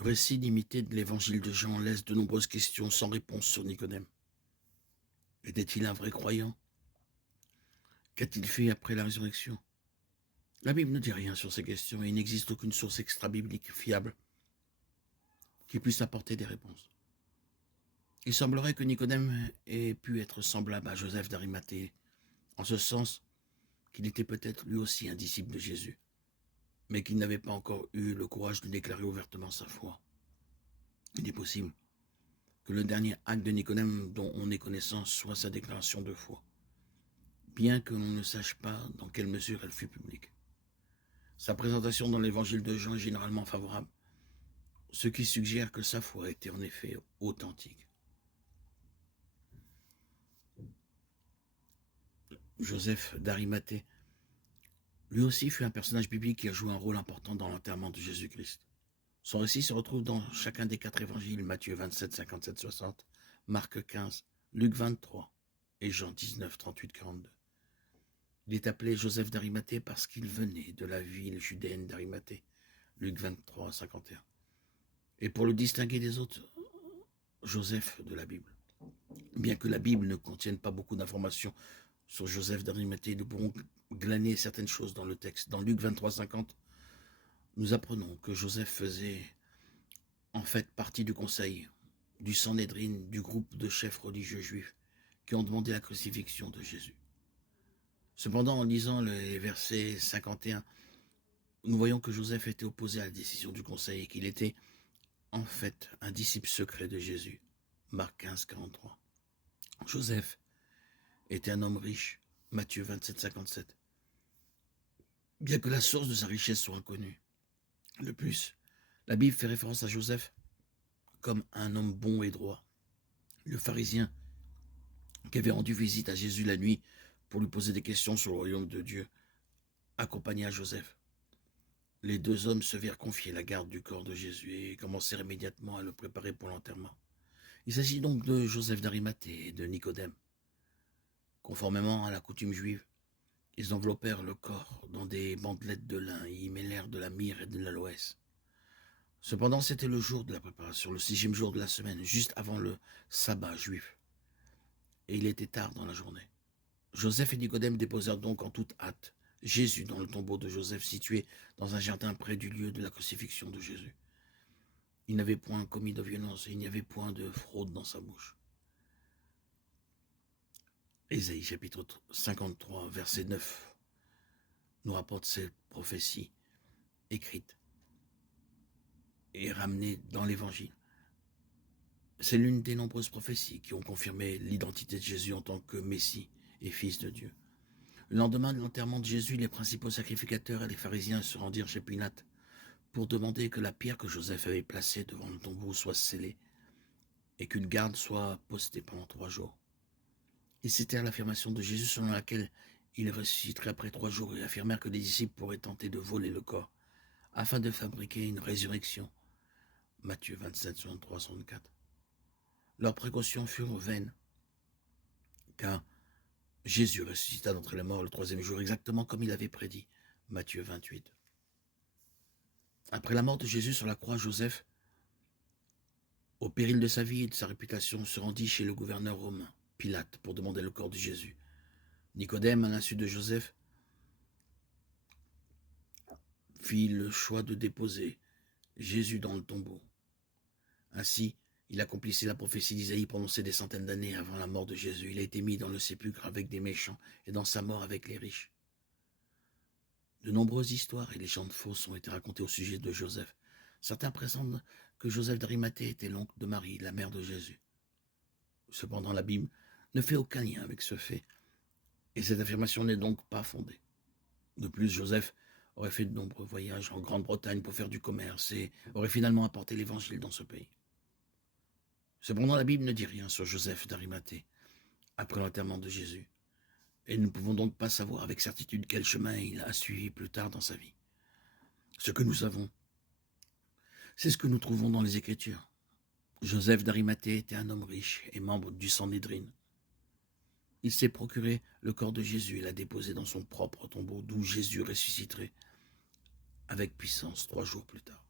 Le récit limité de l'évangile de Jean laisse de nombreuses questions sans réponse sur Nicodème. Était-il un vrai croyant? Qu'a-t-il fait après la résurrection? La Bible ne dit rien sur ces questions et il n'existe aucune source extra-biblique fiable qui puisse apporter des réponses. Il semblerait que Nicodème ait pu être semblable à Joseph d'Arimathée, en ce sens qu'il était peut-être lui aussi un disciple de Jésus, mais qu'il n'avait pas encore eu le courage de déclarer ouvertement sa foi. Il est possible que le dernier acte de Nicodème dont on ait connaissance soit sa déclaration de foi, bien que l'on ne sache pas dans quelle mesure elle fut publique. Sa présentation dans l'évangile de Jean est généralement favorable, ce qui suggère que sa foi était en effet authentique. Joseph d'Arimathée, lui aussi fut un personnage biblique qui a joué un rôle important dans l'enterrement de Jésus-Christ. Son récit se retrouve dans chacun des 4 évangiles, Matthieu 27, 57, 60, Marc 15, Luc 23 et Jean 19, 38, 42. Il est appelé Joseph d'Arimathée parce qu'il venait de la ville judéenne d'Arimathée, Luc 23, 51. Et pour le distinguer des autres, Joseph de la Bible. Bien que la Bible ne contienne pas beaucoup d'informations sur Joseph d'Arimathée, nous pourrons glaner certaines choses dans le texte. Dans Luc 23, 50, nous apprenons que Joseph faisait en fait partie du conseil, du Sanhédrin, du groupe de chefs religieux juifs qui ont demandé la crucifixion de Jésus. Cependant, en lisant les versets 51, nous voyons que Joseph était opposé à la décision du conseil et qu'il était en fait un disciple secret de Jésus. Marc 15, 43. Joseph était un homme riche. Matthieu 27, 57. Bien que la source de sa richesse soit inconnue. De plus, la Bible fait référence à Joseph comme un homme bon et droit. Le pharisien qui avait rendu visite à Jésus la nuit pour lui poser des questions sur le royaume de Dieu, accompagna Joseph. Les deux hommes se virent confier la garde du corps de Jésus et commencèrent immédiatement à le préparer pour l'enterrement. Il s'agit donc de Joseph d'Arimathée et de Nicodème. Conformément à la coutume juive, ils enveloppèrent le corps dans des bandelettes de lin et y mêlèrent de la myrrhe et de l'aloès. Cependant, c'était le jour de la préparation, le 6e jour de la semaine, juste avant le sabbat juif. Et il était tard dans la journée. Joseph et Nicodème déposèrent donc en toute hâte Jésus dans le tombeau de Joseph situé dans un jardin près du lieu de la crucifixion de Jésus. Il n'avait point commis de violence et il n'y avait point de fraude dans sa bouche. Ésaïe chapitre 53, verset 9 nous rapporte cette prophétie écrite et ramenée dans l'Évangile. C'est l'une des nombreuses prophéties qui ont confirmé l'identité de Jésus en tant que Messie et Fils de Dieu. Le lendemain de l'enterrement de Jésus, les principaux sacrificateurs et les pharisiens se rendirent chez Pilate pour demander que la pierre que Joseph avait placée devant le tombeau soit scellée et qu'une garde soit postée pendant 3 jours. Ils citèrent l'affirmation de Jésus selon laquelle il ressusciterait après 3 jours et affirmèrent que les disciples pourraient tenter de voler le corps afin de fabriquer une résurrection. Matthieu 27, 63, 64. Leurs précautions furent vaines, car Jésus ressuscita d'entre les morts le 3e jour, exactement comme il avait prédit. Matthieu 28. Après la mort de Jésus sur la croix, Joseph, au péril de sa vie et de sa réputation, se rendit chez le gouverneur romain, Pilate, pour demander le corps de Jésus. Nicodème, à l'insu de Joseph, fit le choix de déposer Jésus dans le tombeau. Ainsi, il accomplissait la prophétie d'Isaïe prononcée des centaines d'années avant la mort de Jésus. Il a été mis dans le sépulcre avec des méchants et dans sa mort avec les riches. De nombreuses histoires et légendes fausses ont été racontées au sujet de Joseph. Certains prétendent que Joseph d'Arimathée était l'oncle de Marie, la mère de Jésus. Cependant, la Bible ne fait aucun lien avec ce fait, et cette affirmation n'est donc pas fondée. De plus, Joseph aurait fait de nombreux voyages en Grande-Bretagne pour faire du commerce et aurait finalement apporté l'évangile dans ce pays. Cependant, la Bible ne dit rien sur Joseph d'Arimathée après l'enterrement de Jésus, et nous ne pouvons donc pas savoir avec certitude quel chemin il a suivi plus tard dans sa vie. Ce que nous savons, c'est ce que nous trouvons dans les Écritures. Joseph d'Arimathée était un homme riche et membre du Sanhédrin. Il s'est procuré le corps de Jésus et l'a déposé dans son propre tombeau, d'où Jésus ressusciterait avec puissance 3 jours plus tard.